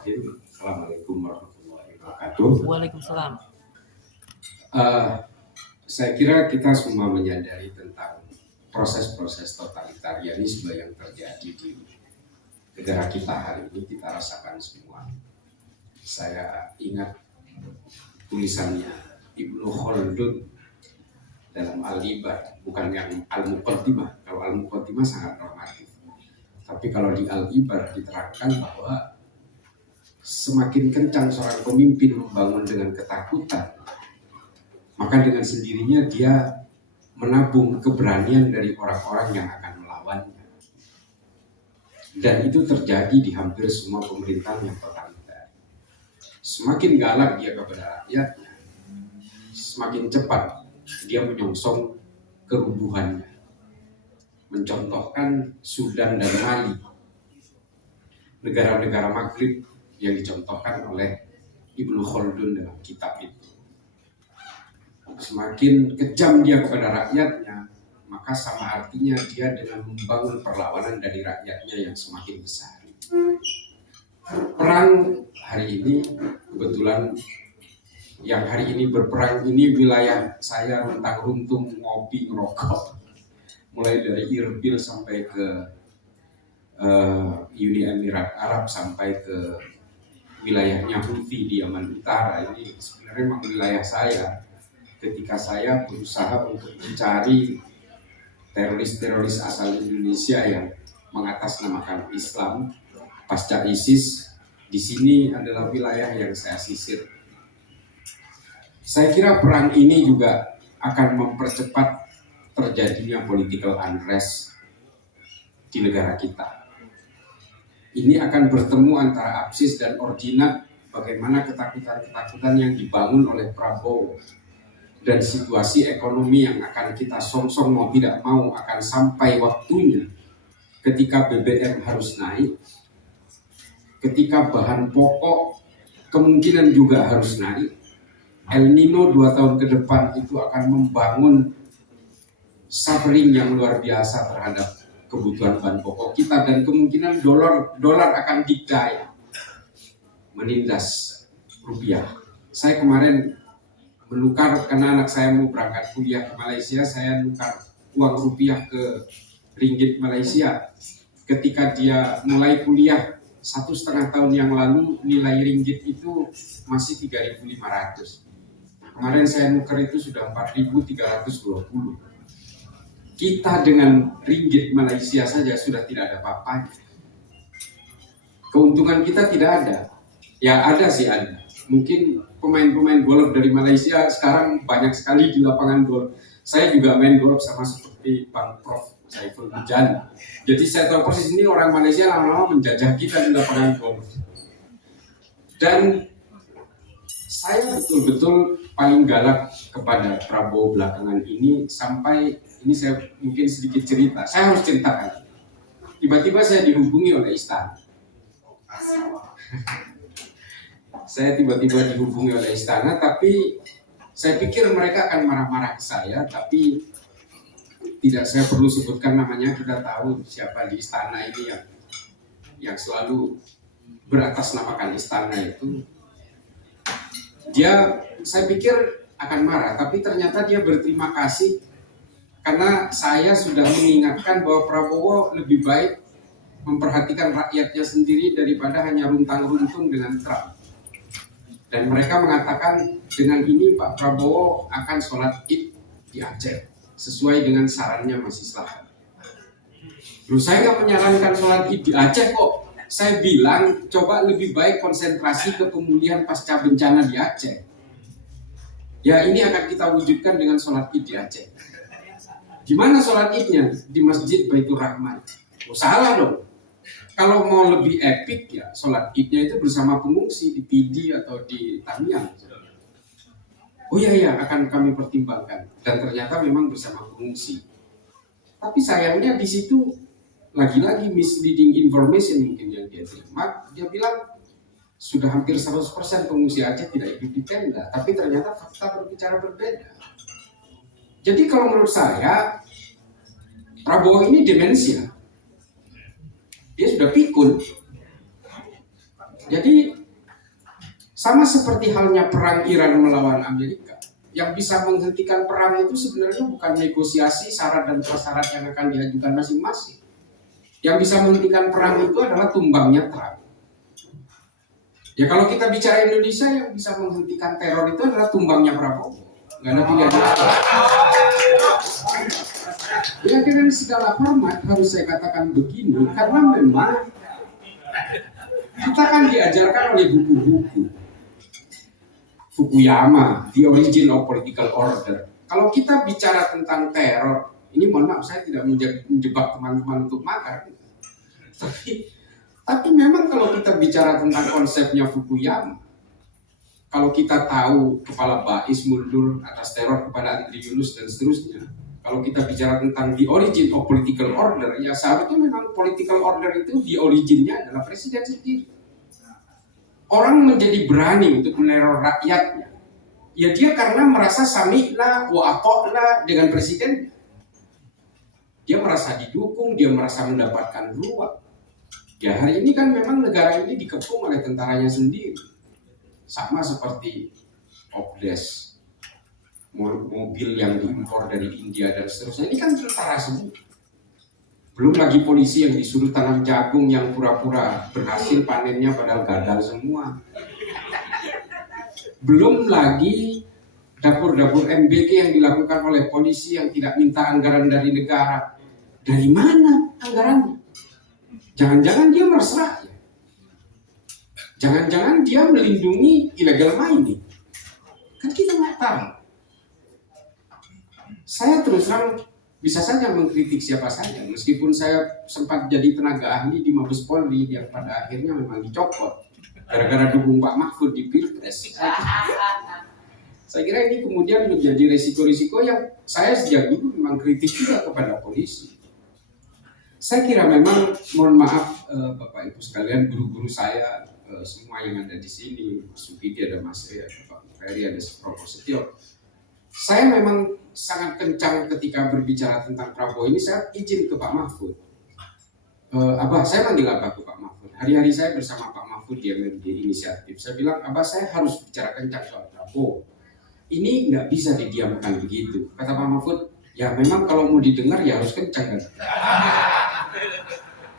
Bismillahirrahmanirrahim. Assalamualaikum warahmatullahi wabarakatuh. Waalaikumsalam. Saya kira kita semua menyadari tentang proses-proses totalitarianisme yang terjadi di negara kita hari ini, kita rasakan semua. Saya ingat tulisannya Ibnu Khaldun dalam Al-Ibar, bukan yang Al-Muqaddimah. Kalau Al-Muqaddimah sangat normatif, tapi kalau di Al-Ibar diterangkan bahwa semakin kencang seorang pemimpin membangun dengan ketakutan, maka dengan sendirinya dia menabung keberanian dari orang-orang yang akan melawannya. Dan itu terjadi di hampir semua pemerintahan yang totaliter. Semakin galak dia kepada rakyatnya, semakin cepat dia menyongsong kerubuhannya. Mencontohkan Sudan dan Mali, negara-negara Maghrib yang dicontohkan oleh Ibnu Khaldun dalam kitab itu. Semakin kejam dia kepada rakyatnya, maka sama artinya dia dengan membangun perlawanan dari rakyatnya yang semakin besar. Perang hari ini, kebetulan yang hari ini berperang ini wilayah saya runtang-runtung, ngopi, ngerokok. Mulai dari Irbil sampai ke Uni Emirat Arab sampai ke wilayahnya Houthi di Yaman Utara. Ini sebenarnya memang wilayah saya. Ketika saya berusaha untuk mencari teroris-teroris asal Indonesia yang mengatasnamakan Islam pasca ISIS, di sini adalah wilayah yang saya sisir. Saya kira perang ini juga akan mempercepat terjadinya political unrest di negara kita. Ini akan bertemu antara Apsis dan Ordinat, bagaimana ketakutan-ketakutan yang dibangun oleh Prabowo dan situasi ekonomi yang akan kita song-song mau tidak mau akan sampai waktunya ketika BBM harus naik, ketika bahan pokok kemungkinan juga harus naik. El Nino 2 tahun ke depan itu akan membangun suffering yang luar biasa terhadap kebutuhan bahan pokok kita, dan kemungkinan dolar akan dikdaya menindas rupiah. Saya kemarin menukar karena anak saya mau berangkat kuliah ke Malaysia, saya nukar uang rupiah ke ringgit Malaysia. Ketika dia mulai kuliah 1,5 tahun yang lalu, nilai ringgit itu masih 3.500. Kemarin saya nukar itu sudah 4.320. Kita dengan ringgit Malaysia saja sudah tidak ada apa-apanya. Keuntungan kita tidak ada. Ya ada sih ada. Mungkin pemain-pemain golf dari Malaysia sekarang banyak sekali di lapangan golf. Saya juga main golf sama seperti Bang Prof Saiful Mujani. Jadi saya tahu persis ini orang Malaysia lama-lama menjajah kita di lapangan golf. Dan saya betul-betul paling galak kepada Prabowo belakangan ini sampai ini saya mungkin sedikit cerita. Saya harus ceritakan. Tiba-tiba saya dihubungi oleh istana. Saya tiba-tiba dihubungi oleh istana, tapi saya pikir mereka akan marah-marah ke saya, tapi tidak saya perlu sebutkan namanya, kita tahu siapa di istana ini yang selalu beratasnamakan istana itu. Saya pikir akan marah, tapi ternyata dia berterima kasih karena saya sudah mengingatkan bahwa Prabowo lebih baik memperhatikan rakyatnya sendiri daripada hanya runtang-runtung dengan Trump. Dan mereka mengatakan dengan ini Pak Prabowo akan sholat Id di Aceh sesuai dengan sarannya Mas Islah. Loh, saya nggak menyarankan sholat Id di Aceh kok. Saya bilang coba lebih baik konsentrasi ke pemulihan pasca bencana di Aceh. Ya ini akan kita wujudkan dengan sholat Id di Aceh. Gimana sholat Idnya? Di Masjid Baitur Rahman. Oh salah dong. Kalau mau lebih epik ya sholat Idnya itu bersama pengungsi di Pidi atau di Tamiang. Oh iya akan kami pertimbangkan. Dan ternyata memang bersama pengungsi. Tapi sayangnya di situ lagi-lagi misleading information mungkin yang dia terima. Dia bilang sudah hampir 100% pengungsi Aceh tidak hidup di tenda. Tapi ternyata fakta berbicara berbeda. Jadi kalau menurut saya Prabowo ini demensia. Dia sudah pikun. Jadi sama seperti halnya perang Iran melawan Amerika, yang bisa menghentikan perang itu sebenarnya bukan negosiasi syarat dan prasyarat yang akan diajukan masing-masing. Yang bisa menghentikan perang itu adalah tumbangnya Trump. Ya kalau kita bicara Indonesia, yang bisa menghentikan teror itu adalah tumbangnya Prabowo. Nggak ada pilihan lain. Ya dengan segala hormat harus saya katakan begini, karena memang kita kan diajarkan oleh buku-buku Fukuyama, The Origin of Political Order. Kalau kita bicara tentang teror, ini mohon maaf saya tidak menjebak teman-teman untuk makar. Tapi memang kalau kita bicara tentang konsepnya Fukuyama, kalau kita tahu kepala Bais mundur atas teror kepada Andri Yunus dan seterusnya, kalau kita bicara tentang the origin of political order, ya seharusnya memang political order itu the originnya adalah presiden sendiri. Orang menjadi berani untuk meneror rakyatnya, ya dia karena merasa sami'na wa ata'na dengan presiden. Dia merasa didukung, dia merasa mendapatkan ruang. Ya hari ini kan memang negara ini dikepung oleh tentaranya sendiri. Sama seperti Opdes, mobil yang diimpor dari India dan seterusnya, ini kan tentara semua. Belum lagi polisi yang disuruh tanam jagung yang pura-pura berhasil panennya padahal gagal semua. Belum lagi dapur-dapur MBG yang dilakukan oleh polisi yang tidak minta anggaran dari negara. Dari mana anggarannya? Jangan-jangan dia meres rakyat. Jangan-jangan dia melindungi illegal mining. Kan kita nggak tahu. Saya terus terang bisa saja mengkritik siapa saja, meskipun saya sempat jadi tenaga ahli di Mabes Polri yang pada akhirnya memang dicopot gara-gara dukung Pak Mahfud di Pilpres. Saya kira ini kemudian menjadi resiko-resiko yang saya sejak dulu memang kritik juga kepada polisi. Saya kira memang, mohon maaf Bapak Ibu sekalian, guru-guru saya semua yang ada di sini, Mas Sukidi, ada Mas Ria, ada Pak Ferry, ada Prof. Setio. Saya memang sangat kencang ketika berbicara tentang Prabowo ini. Saya izin ke Pak Mahfud. Abah, saya panggil Abah ke Pak Mahfud. Hari-hari saya bersama Pak Mahfud di MMD Inisiatif. Saya bilang, Abah saya harus bicara kencang soal Prabowo. Ini nggak bisa didiamkan begitu. Kata Pak Mahfud, ya memang kalau mau didengar ya harus kencang kan.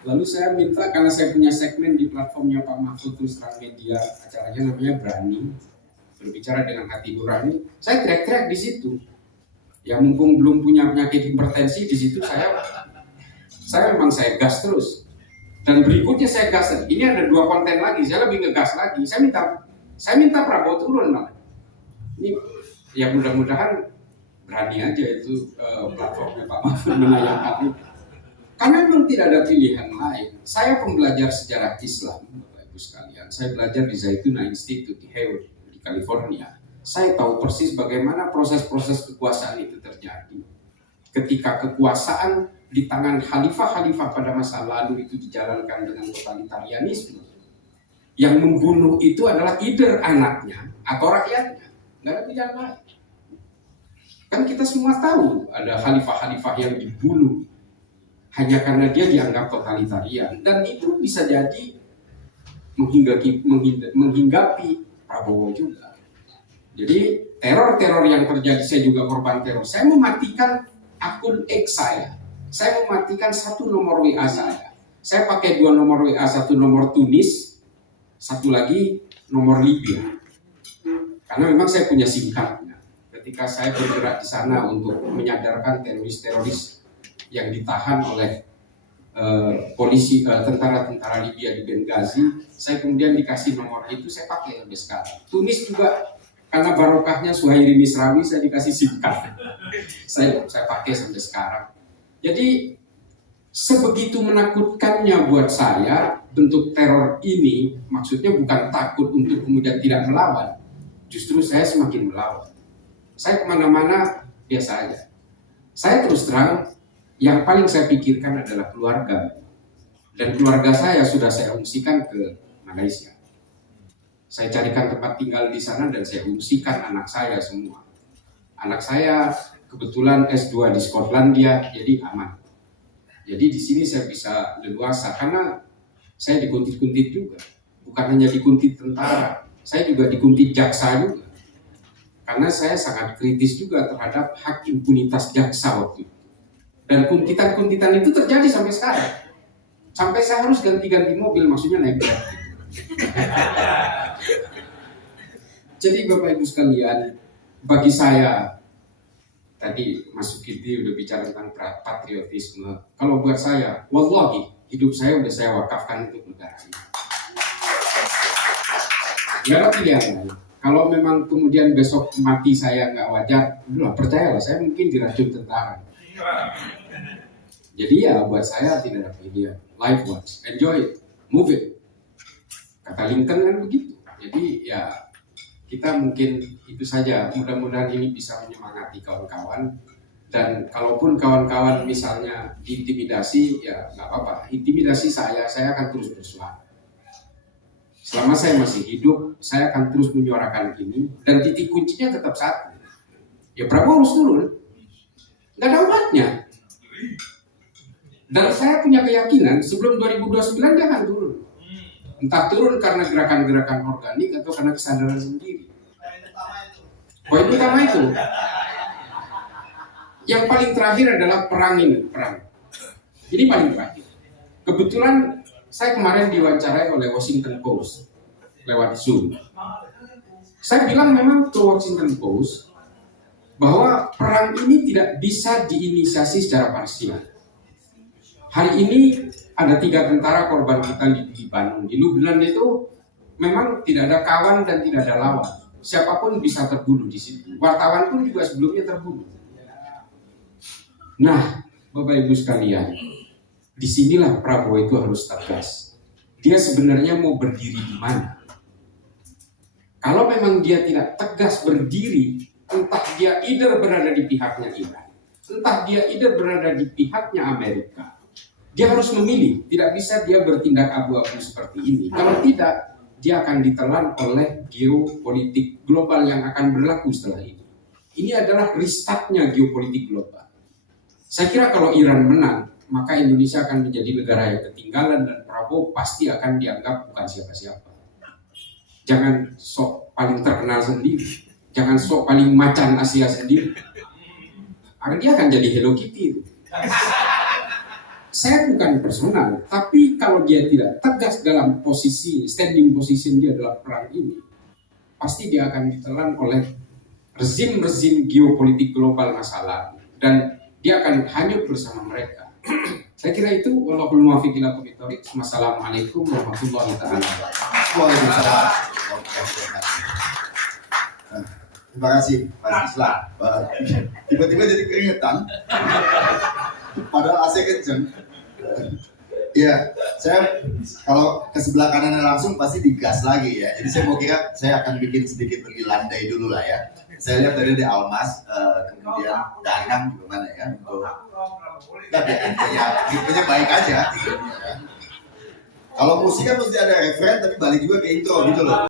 Lalu saya minta, karena saya punya segmen di platformnya Pak Mahfud Terus Terang Media, acaranya namanya Berani, berbicara dengan hati nurani. Saya teriak-teriak di situ. Ya mumpung belum punya penyakit hipertensi, di situ saya memang gas terus. Dan berikutnya saya gas. Ini ada 2 konten lagi, saya lebih ngegas lagi. Saya minta Prabowo turun malah. Ini ya mudah-mudahan berani aja itu platformnya Pak Mahfud menayangkan itu. Karena memang tidak ada pilihan lain. Saya pembelajar sejarah Islam, Bapak Ibu sekalian. Saya belajar di Zaytuna Institute di Hayward, di California. Saya tahu persis bagaimana proses-proses kekuasaan itu terjadi. Ketika kekuasaan di tangan khalifah-khalifah pada masa lalu itu dijalankan dengan totalitarianisme, yang membunuh itu adalah either anaknya atau rakyatnya. Nggak ada pilihan lain. Kan kita semua tahu ada khalifah-khalifah yang dibunuh hanya karena dia dianggap totalitarian, dan itu bisa jadi menghinggapi Prabowo juga. Jadi teror-teror yang terjadi, saya juga korban teror. Saya mematikan akun X saya mematikan 1 nomor WA saya. Saya pakai 2 nomor WA, 1 nomor Tunis, 1 lagi nomor Libya. Karena memang saya punya singkatnya. Ketika saya bergerak di sana untuk menyadarkan teroris-teroris yang ditahan oleh polisi, tentara-tentara Libya di Benghazi, saya kemudian dikasih nomor itu, saya pakai sampai sekarang. Tunis juga karena barokahnya Suhairi Misrawi, saya dikasih SIM card. saya pakai sampai sekarang. Jadi sebegitu menakutkannya buat saya bentuk teror ini, maksudnya bukan takut untuk kemudian tidak melawan, justru saya semakin melawan. Saya kemana-mana biasa aja. Saya terus terang, yang paling saya pikirkan adalah keluarga. Dan keluarga saya sudah saya ungsikan ke Malaysia. Saya carikan tempat tinggal di sana dan saya ungsikan anak saya semua. Anak saya kebetulan S2 di Skotlandia, jadi aman. Jadi di sini saya bisa leluasa karena saya dikuntit-kuntit juga. bukan hanya dikuntit tentara, saya juga dikuntit jaksa juga. Karena saya sangat kritis juga terhadap hak impunitas jaksa waktu itu. Dan kuntitan-kuntitan itu terjadi sampai sekarang. Sampai saya harus ganti-ganti mobil, maksudnya naik Grab. Jadi Bapak Ibu sekalian, bagi saya, tadi Mas Sukidi udah bicara tentang patriotisme. Kalau buat saya, wallahi, hidup saya udah saya wakafkan untuk negara ini. Gak ada pilihan lain. Kalau memang kemudian besok mati saya nggak wajar, udah percayalah, saya mungkin diracun tentara. Jadi ya buat saya tidak ada pilihan. Life once, enjoy it, move it. Kata Lincoln kan begitu. Jadi ya kita mungkin itu saja. Mudah-mudahan ini bisa menyemangati kawan-kawan. Dan kalaupun kawan-kawan misalnya diintimidasi, ya nggak apa-apa. Intimidasi saya akan terus bersuara. Selama saya masih hidup, saya akan terus menyuarakan ini. Dan titik kuncinya tetap satu. Ya Prabowo harus turun. Nggak ada obatnya. Dan saya punya keyakinan sebelum 2029 dia akan turun. Entah turun karena gerakan-gerakan organik atau karena kesadaran sendiri. Poin utama itu. Yang paling terakhir adalah perang ini. Ini paling terakhir. Kebetulan saya kemarin diwawancarai oleh Washington Post lewat Zoom. Saya bilang memang ke Washington Post bahwa perang ini tidak bisa diinisiasi secara parsial. Hari ini ada 3 tentara korban kita di Bandung. Di Lubnan itu memang tidak ada kawan dan tidak ada lawan. Siapapun bisa terbunuh di situ. Wartawan pun juga sebelumnya terbunuh. Nah, Bapak Ibu sekalian, disinilah Prabowo itu harus tegas. Dia sebenarnya mau berdiri di mana? Kalau memang dia tidak tegas berdiri, entah dia either berada di pihaknya Iran, entah dia either berada di pihaknya Amerika, dia harus memilih. Tidak bisa dia bertindak abu-abu seperti ini. Kalau tidak, dia akan ditelan oleh geopolitik global yang akan berlaku setelah ini. Ini adalah restartnya geopolitik global. Saya kira kalau Iran menang, maka Indonesia akan menjadi negara yang ketinggalan dan Prabowo pasti akan dianggap bukan siapa-siapa. Jangan sok paling terkenal sendiri, jangan sok paling macan Asia sendiri. Dia akan jadi Hello Kitty. Saya bukan personal, tapi kalau dia tidak tegas dalam posisi, standing position dia dalam perang ini, pasti dia akan ditelan oleh rezim-rezim geopolitik global masa lalu. Dan dia akan hanyut bersama mereka. Saya kira itu. Wallahul muwaffiq ila aqwamit thoriq. Wassalamualaikum warahmatullahi wabarakatuh. Waalaikumsalam. Terima kasih Mas Islam. Tiba-tiba jadi keringetan. Padahal AC kenceng. Iya, saya kalau ke sebelah kanannya langsung pasti digas lagi ya. Jadi saya mau kira saya akan bikin sedikit lebih landai dulu lah ya. Saya lihat tadi di Almas, kemudian Danang gimana ya untuk tipenya baik aja tipenya, ya. Kalau musik kan mesti ada referen tapi balik juga ke intro gitu loh.